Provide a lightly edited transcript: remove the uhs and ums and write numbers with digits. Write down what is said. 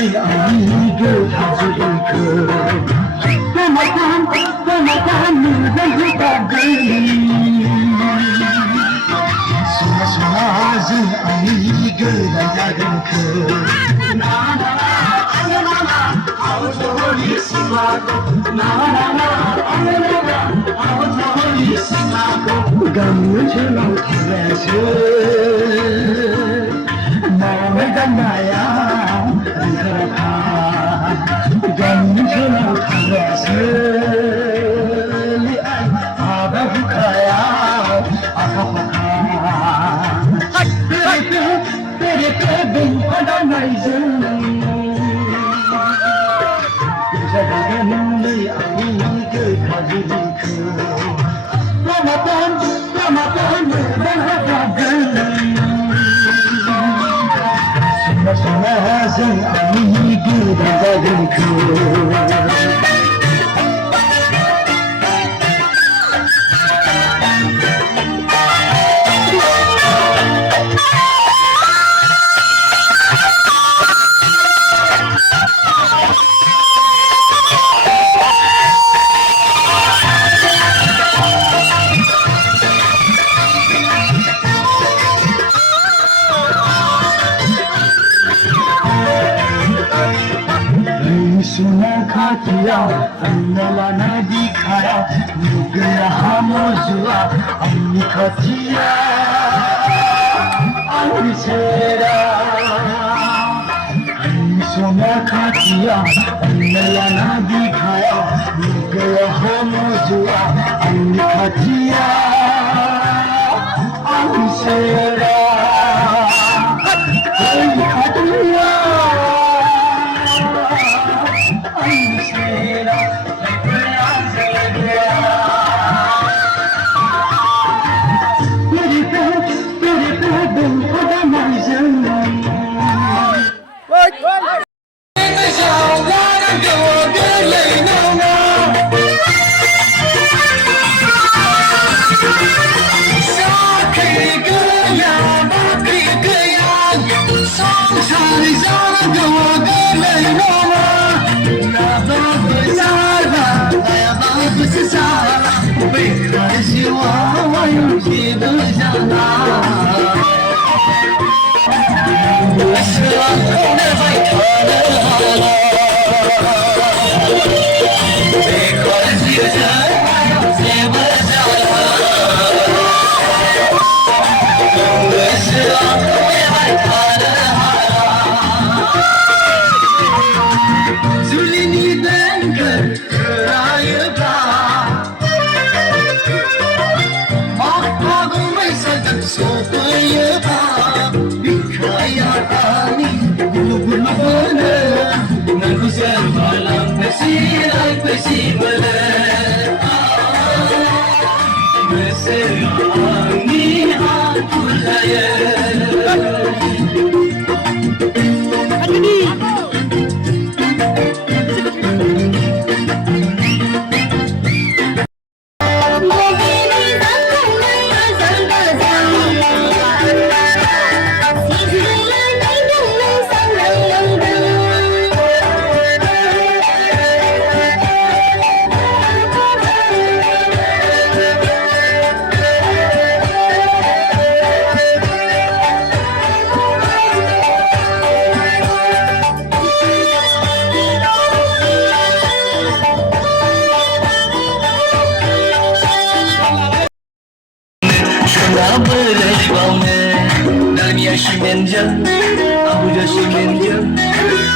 泪爱一个他这一刻，多么感人的大歌里，说人爱一个人家的歌。Gam chelo these mawe ganaya rakha gam chelo these li ai aba khaya akha pakha tere pe bin pada nai jeng jagagan lai ai ke khadi ko Ramadan Sama zan ami gida zagin ku सुना खा किया अन्नला न दिखाया गया मौजुआ अन्नी खचिया अन्नी सेरा सुना खा किया अन्नला न दिखाया गया मौजुआ अन्नी खचिया अन्नी सेरा अन्नी खचिया Aku just